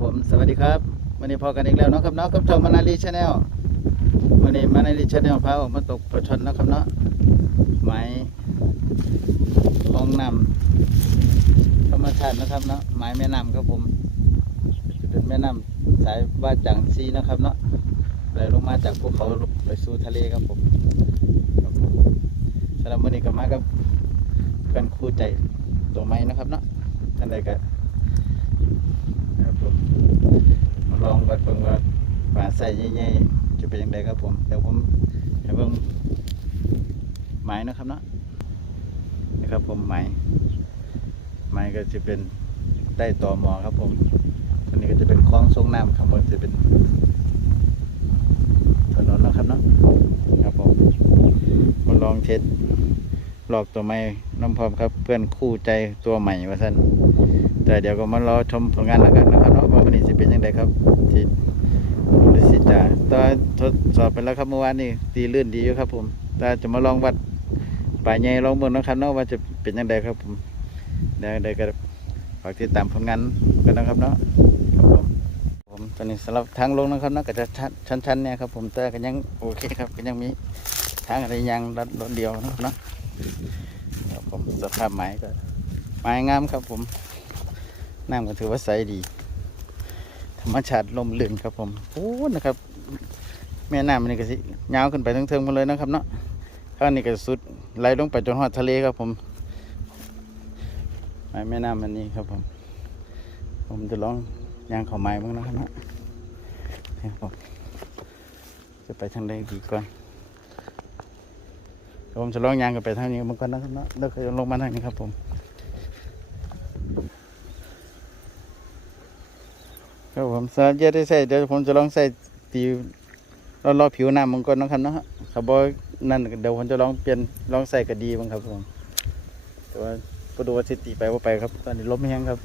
ผมสวัสดีครับวันนี้พอกันอีกแล้วเนาะครับเนาะกับช่องมานาลีชาแนลวันนี้มานาลีชาแนลพาออกมาตกปลาชนนะครับเนาะไม้คลองนำธรรมชาตินะครับเนาะไม้แม่น้ำครับผมเป็นแม่น้ำสายว่าจังซีนะครับเนาะไหลลงมาจากภูเขาไปสู่ทะเลครับผมครับผมสำหรับวันนี้ก็มากับกันคู่ใจตัวไม้นะครับเนาะท่านใดก็ ครับผมมา ลองวัดเบิ่งว่าฝาใส่ใหญ่ๆจะเป็นยังไงครับผมเดี๋ยวผมให้เบิ่งไม้นะครับเนาะนะครับผมไม้ไม้ก็จะเป็นใต้ต่อหมอครับผมอันนี้ก็จะเป็นคลองทรงน้ำข้างบนจะเป็นถนนนะครับเนาะครับผมมาลองเช็ดลอกตัวไม้น้ำพร้อมครับ เพื่อนคู่ใจตัวใหม่ว่าท่านแต่เดี๋ยวก็มารอชมผลงานแล้วกันนะครับ วันนี้จะเป็นยังไงครับที่บริสิตาตอนทดสอบไปแล้วครับเมื่อวานนี่ตีลื่นดีอยู่ครับ ผมแต่จะมาลองวัดป่าใหญ่ลองเบิ่งนะครับเนาะว่าจะเป็นยังไงครับ ผมเดี๋ยวเดี๋ยวก็ฝากติดตามผลงานกันนะครับเนาะครับผมผมตอนนี้สำหรับทางลงนะครับเนาะก็จะชันๆเนี่ยครับ ผมแต่ก็ยังโอเคครับก็ยังมีทางอะไรยังรถเดียวนะครับเนาะครับผมสภาพไม้ก็ไม้งามครับผมน้ำก็ถือว่าใสดี ธรรมชาติลมลื่นครับผมโอ้นะครับ แม่น้ำมันนี่ก็สิยาวขึ้นไปทั้งเทิงหมดเลยนะครับเนาะข้างนี้ก็สุดไหลลงไปจนหอดทะเลครับผมไม้แม่น้ำมันนี้ครับผม ผมจะลองยางเขอไม้บ้างนะครับเนาะครับผมจะไปทางใดดีก่อนเดี๋ยวผมจะลองยางกันไปทางนี้บางก่อนนะครับเนาะแล้วก็จะลงมาทางนี้ครับผม ครับผมสาเหตุที่ใส่เดี๋ยวผมจะลองใส่ตีรอรอผิวหน้ำมันก่อนนะครับเนาะครับบอนั่นเดี๋ยวผมจะลองเปลี่ยนลองใส่กระดีบ้างครับผมแต่ว่าก็ดูว่าสิตีไปว่าไปครับ ตอนนี้ลมแห้งครับ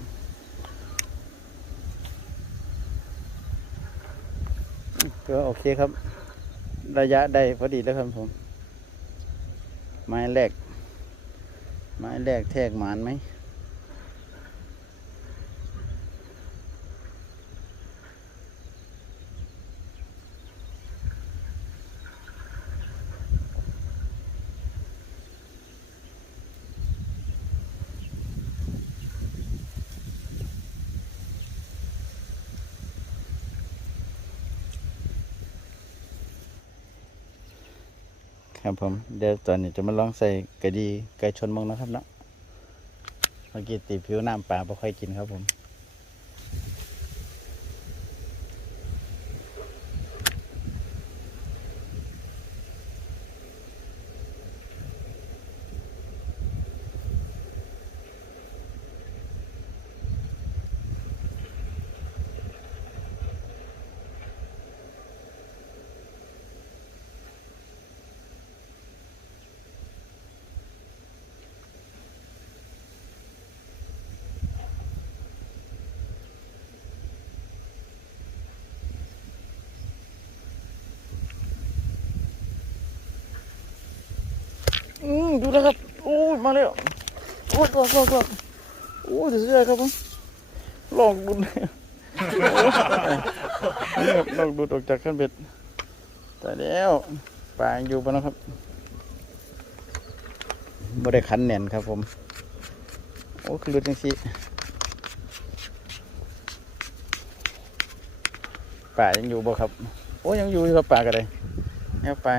ก็โอเคครับ ระยะได้พอดีแล้วครับผม ไม้แรกไม้แรกแทกหมานไหม ครับผมเดี๋ยวตอนนี้จะมาลองใส่กระดีไก่ชนมงนะครับเนาะเมื่อกี้ตีผิวน้ำปลาไม่ค่อยกินครับผม ดูนะครับโอ้ยมาแล้วโอ้ยลอกกลอกโอ้ยสุดยอดครับผมลองดูนี่ครับลองดูออกจากขั้นเบ็ดแต่แล้วปลางอยู่ปะนะครับไม่ได้คันแน่นครับผม โอ้คือรุดจังสิป่ายังอยู่บ่ครับ โอ้ยังอยู่อยู่ครับป่ากันเลยเนี่ยป่า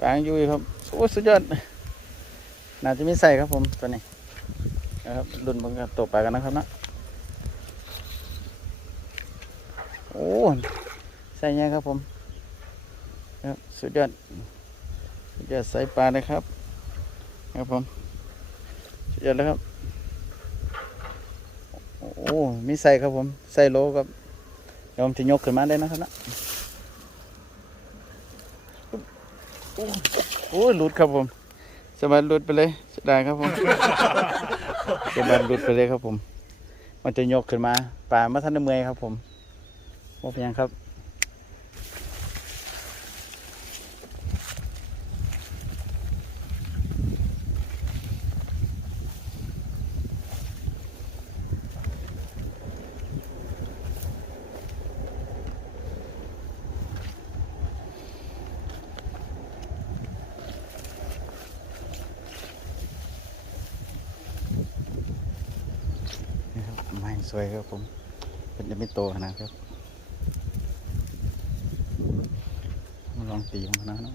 ป่ายังยู่อยู่ครับ โอ้สุดยอด น่าจะมีใส่ครับผมตัวนี้นะครับดุนบังกับตกปลากันนะครับนะโอ้ใส่ยังครับผมครับสุดยอดสุดยอดใส่ปลาเลยครับครับผมสุดยอดแล้วครับโอ้มีใส่ครับผมใส่โลครับเดี๋ยวผมจะยกขึ้นมาได้นะครับนะโอ้โอ้หลุดครับผม สบายหลุดไปเลยเสียดายครับผมสบายหลุดไปเลยครับผม มันจะยกขึ้นมาป่ามาทันได้เมื่อยครับผมว่าเป็นหยังครับ ไม้ส วยครับผมเป็นจะไม่โตขนาดครับมาลองตีมันนะเนาะ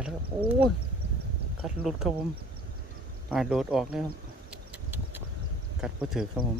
กัดแล้วครับโอ้ยกัดหลุดครับผมมาโดดออกเลยครับ กัดก็ถือครับผม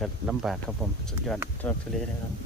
ก็ลำบากครับผม สุดยอดทุลักทุเลเลยครับ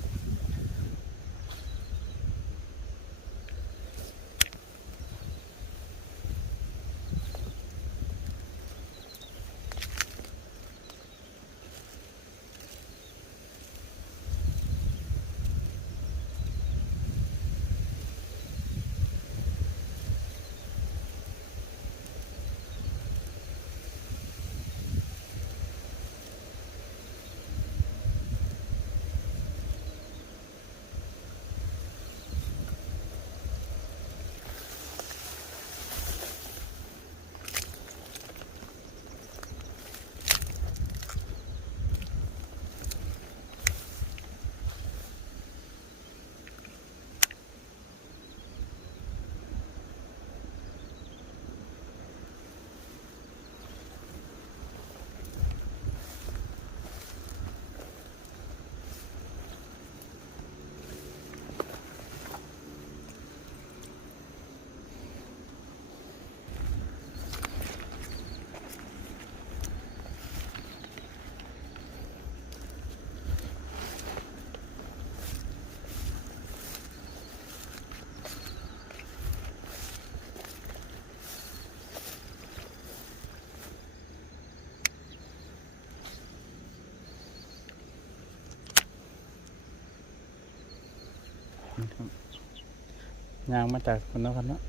ยางมาจากคนนะครเนาะ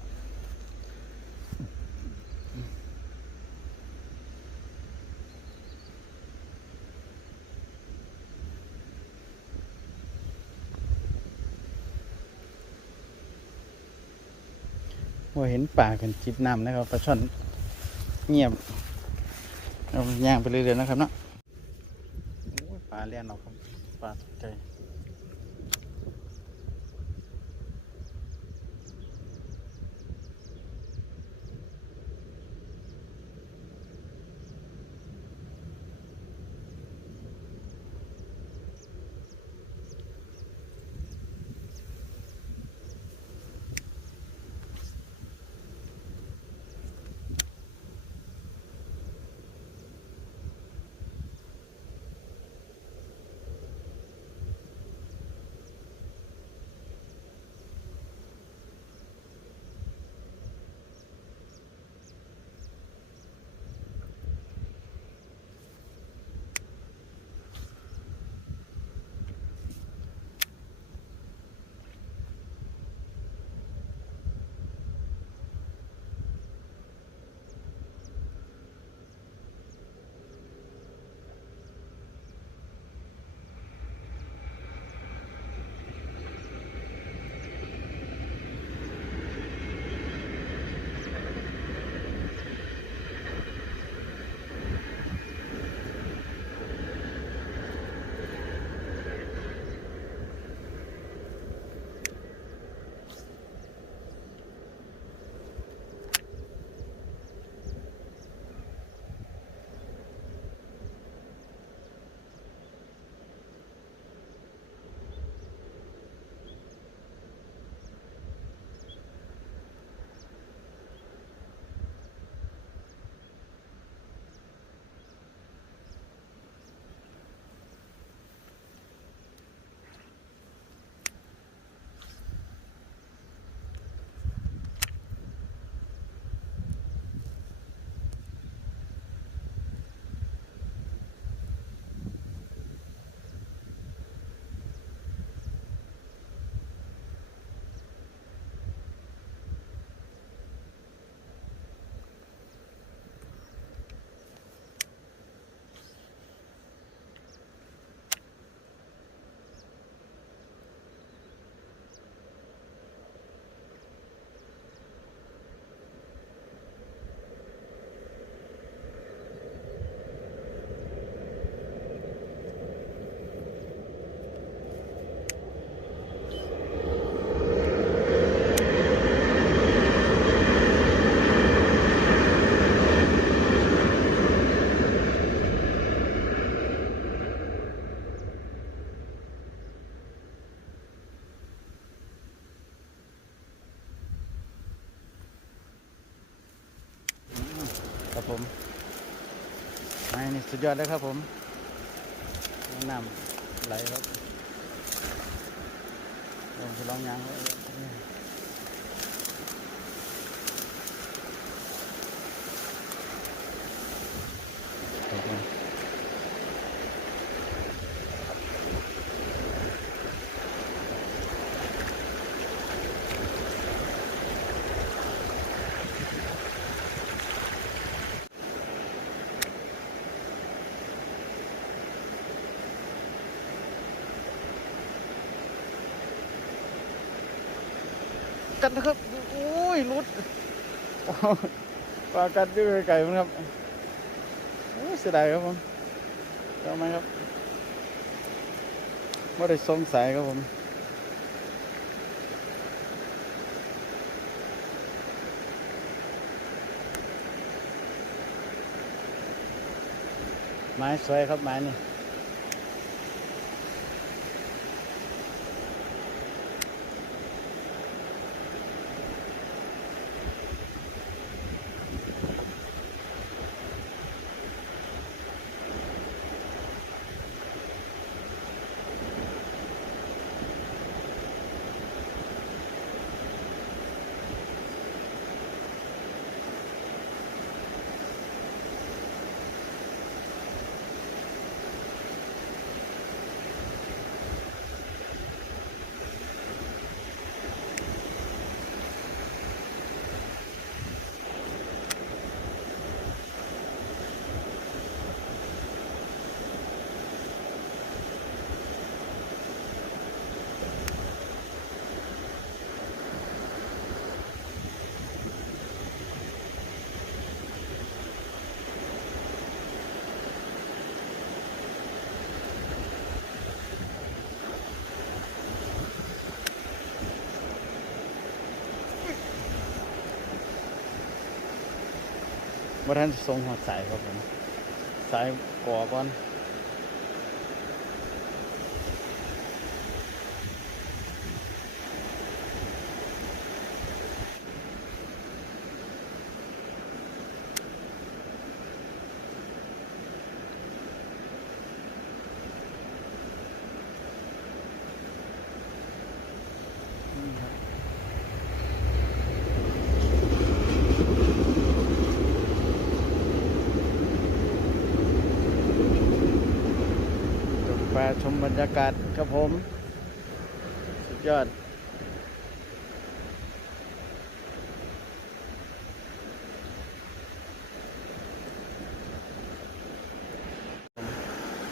ว่าเห็นป่ากันจิบน้ำนะครับปลาช่อนเงียบเอาย่างไปเรื่อยๆนะครับเนาะปลาเลี้ยนออกครับปลาตกใจ ผมไม้นี่สุดยอดเลยครับผมน้ำไหลครับลองไปลองยางครับผม กัดนะครับโอ้ยรุดปลากัดด้วยไก่มันครับโอ้ยเสียดายครับผมเจ้าไหมครับไม่ได้สงสัยครับผมไม้สวยครับไม้นี่ บ่ทันทรงหัวสายครับผมสายก่อก่อนครับตกปลาชม บรรยากาศครับผม สุดยอด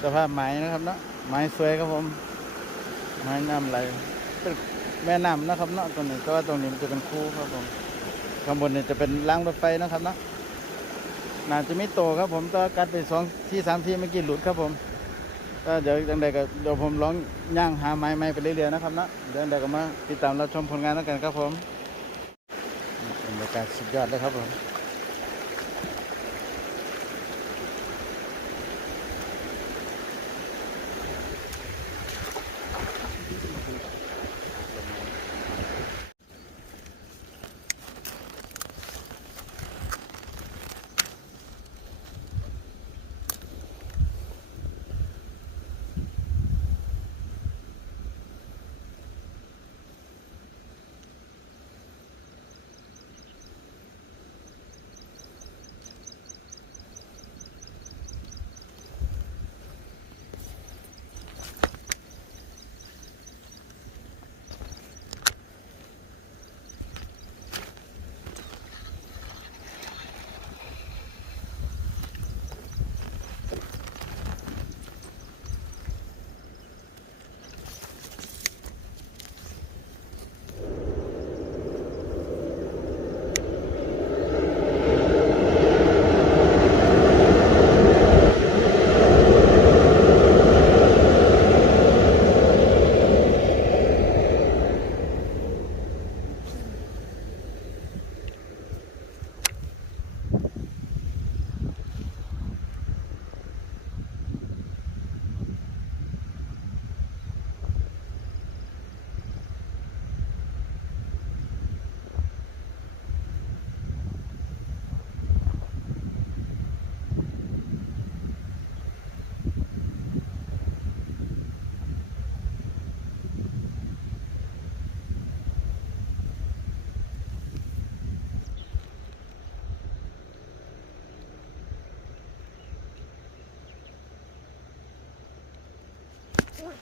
สภาพไม้นะครับเนาะไม้สวยครับผมไม้น้ำไหลเป็นแม่น้ำนะครับเนาะตรงนี้ก็ตรงนี้มันจะเป็นคูครับผมข้างบนเนี่ยจะเป็นรางรถไฟนะครับเนาะน่าจะไม่โตครับผมต่อกัดไปสองที่สามที่เมื่อกี้หลุดครับผม ก็เดี๋ยวจังใดก็เดี๋ยวผมร้องย่างหาไม้ไม้ไปเรื่อยๆนะครับนะเดี๋ยวจังใดก็มาติดตามรับชมผลงานแล้วกันครับผมบรรยากาศสุดยอดเลยครับผม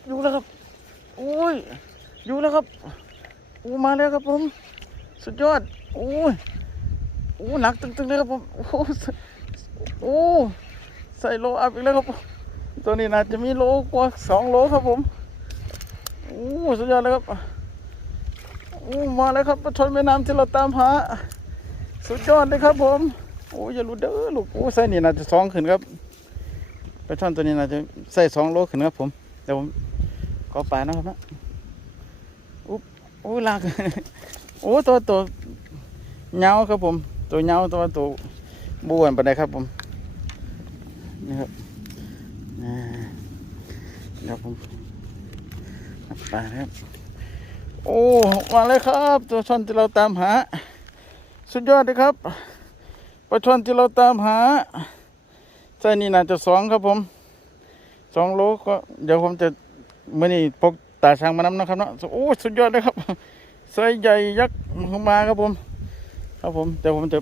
อยู่แล้วครับ โอ้ย อยู่แล้วครับโอ้มาแล้วครับผม สุดยอด โอ้ย โอ้หนักตึงๆเลยครับผม โอ้ส่โอ้ใส่โลอัพอีกแล้วครับตัวนี้น่าจะมีโลกว่าสองโลครับผม โอ้สุดยอดเลยครับโอ้มาแล้วครับปลาชนแม่น้ำที่เราตามหา สุดยอดเลยครับผม โอ้อย่าหลุดเด้อลูก โอ้ใส่นี่น่าจะสองขึ้นครับปลาช่อนตัวนี้น่าจะใส่สองโลขึ้นครับผม เดี๋ยวผมขอปลานะครับนะอุ๊บโอ้ลากโอ้ตัวตัวเหงาครับผม ตัวเหงาตัวตัวบวนไปได้ครับผมนี่ครับเดี๋ยวผมเอาปลาครับ โอ้มาเลยครับ ตัวช่อนที่เราตามหา สุดยอดเลยครับปลาช่อนที่เราตามหาไส้นี่น่าจะสองครับผม สองโลก็เดี๋ยวผมจะมื่อนี้พกตาช้างมาน้ำนะครับเนาะโอ้สุดยอดเลยครับไส้ใหญ่ยักษ์มาครับผม ครับผมเดี๋ยวผมจะ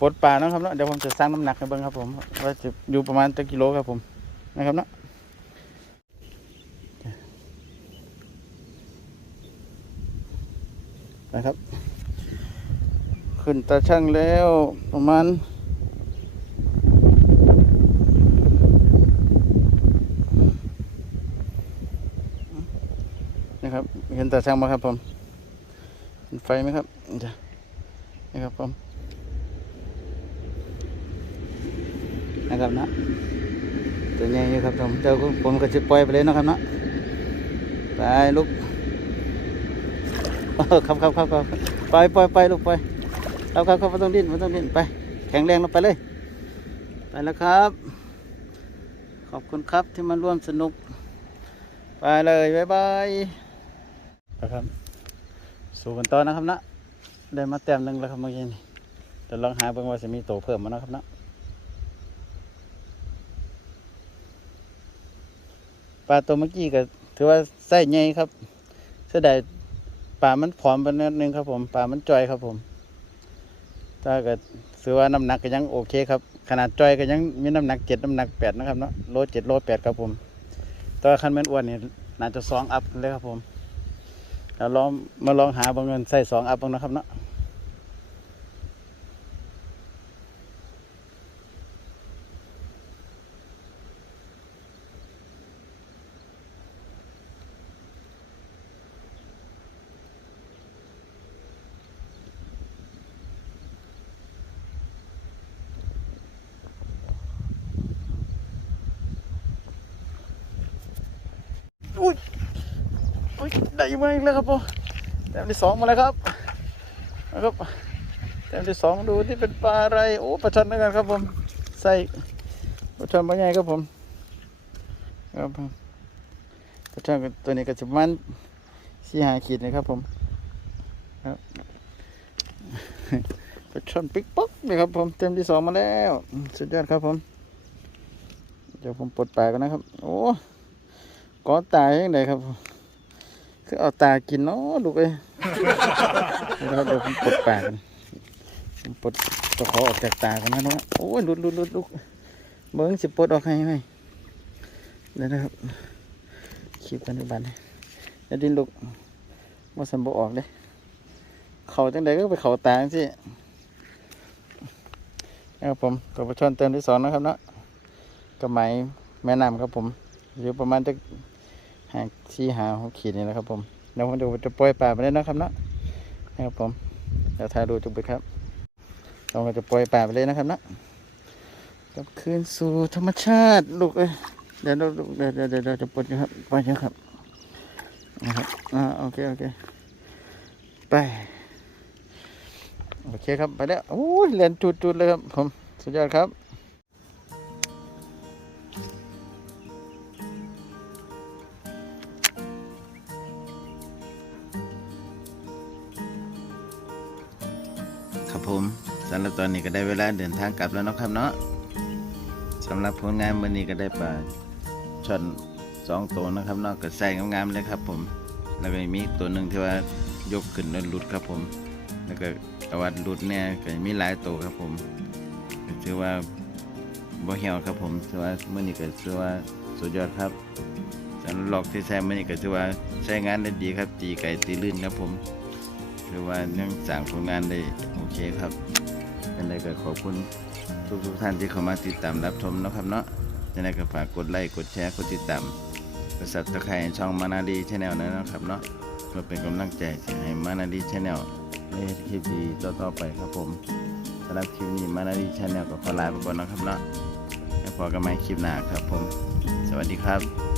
ปลดปลานะครับเนาะเดี๋ยวผมจะสร้างน้ำหนักให้เบิ่งครับผมว่าจะอยู่ประมาณตะกิโลครับผมนะครับเนาะนะครับ ขึ้นตาช่างแล้วประมาณนะครับ เห็น ตาช่างไหมครับผมเห็นไฟไหมครับเดี๋ยวนี่ครับผมนะครับนะตัวใหญ่อยู่ครับผมเดี๋ยวผมก็จะปล่อยไปเลยนะครับนะไปลูกเออครับครับครับครับไปไปไปลูกไปครับครับครับไม่ต้องดิ้นไม่ต้องดิ้นไป แข็งแรงลงไปเลย ไปแล้วครับ ขอบคุณครับที่มาร่วมสนุก ไปเลย บ๊ายบาย นะครับ สู่กันต่อนะครับนะได้มาแต้มหนึ่งแล้วครับเมื่อกี้นี่เดี๋ยวลองหาเบิ่งว่าจะมีโตเพิ่มมานะครับนะปลาตัวเมื่อกี้ก็ถือว่าไส้ใหญ่ครับเสียดายปลามันผอมไปนิดนึงครับผมปลามันจอยครับผมถ้าเกิดซื้อว่าน้ำหนักก็ยังโอเคครับขนาดจอยก็ยังมีน้ำหนักเจ็ดน้ำหนักแปดนะครับเนาะโลเจ็ดโลแปดครับผมตัวาคันแม่นอ้วนนี่น่าจะสองอัพเลยครับผม เราลองมาลองหาบางเงินใส่สองอัพบ้างนะครับเนาะอุ้ย ได้มาอีกแล้วครับผมแต้มที่สองมาแล้วครับนะครับแต้มที่สองดูที่เป็นปลาอะไรโอ้ปลาช่อนด้วยกันครับผมใส่ปลาช่อนปลาใหญ่ครับผมครับผมปลาช่อนตัวนี้ก็จะประมันสี่หาขีดนะครับผมครับปลาช่อนปิ๊กป๊อกเลยครับผมเต็มที่สองมาแล้วสุดยอดครับผมเดี๋ยวผมปลดปลากันนะครับ โอ้ có tài ยังไงครับ คือเอาตากินเนาะลูกเอ้ยเดี๋ยวเดี๋ยวผมปลดปากกันผมปลดตัวเขาออกจากตากันนะน้องโอ้ยลุดลุดลุดลูกเบิ้งสิปลดออกให้ไหมเดี๋ยวนะครับขีบกันในบ้านอย่าดิ้นลูกว่าสันบออกเลยเขาจังใดก็ไปเขาตาสินะครับผมตัวประชอนเติมที่สองนะครับเนาะกระไหมแม่น้ำครับผมอยู่ประมาณจะ หาสี่หาหกขีดนี่นะครับ ผมเดี๋ยวผมเดี๋ยวจะปล่อยปลาไปเลยนะครับเนาะนะครับผมเดี๋ยวถ่ายดูจุกไปครับเราก็จะปล่อยปลาไปเลยนะครับเนาะกลับคืนสู่ธรรมชาติลูกเอ้ยเดี๋ยวลูกเดี๋ยวเดี๋ยวเดี๋ยวเดี๋ยวจะปลดนะครับไปเถอะครับนะครับอ่าโอเคโอเคไปโอเคครับไปแล้วโอ้ยเล่นจุดๆเลยครับผมสุดยอดครับ นี้ก็ได้เวลาเดินทางกลับแล้วนะครับเนาะสำหรับผลงานวันนี้ก็ได้ปลาช่อนสองตัวนะครับเนาะก็ใส่งามๆเลยครับผมแล้วก็มีตัวหนึ่งที่ว่ายกขึ้นแล้วหลุดครับผม แล้วก็ตะวันหลุดเนี่ยก็มีหลายตัวครับผมก็ถือว่าบ่เหี่ยวครับผมถือว่าเมื่อนี้ก็ถือว่าสุดยอดครับสการหลอกที่ใช้มันนี่ก็ถือว่าใช้งานได้ดีครับตีไก่ตีลื่นครับผมถือว่ายังสั่งผลงานได้โอเคครับ ยังไงก็ขอบคุณทุกทุกๆท่านที่เข้ามาติดตามรับชมนะครับเนาะยังไงก็ฝากกดไลค์กดแชร์กดติดตามกดซับสไครต์ช่องมานาดีชาแนลนะครับเนาะเพื่อเป็นกำลังใจให้มานาดีชาแนลในคลิปดีต่อๆไปครับผมสำหรับคลิปนี้มานาดีชาแนลก็ขอลาไปก่อนนะครับเนาะแล้วพอกันใหม่คลิปหน้าครับผม สวัสดีครับ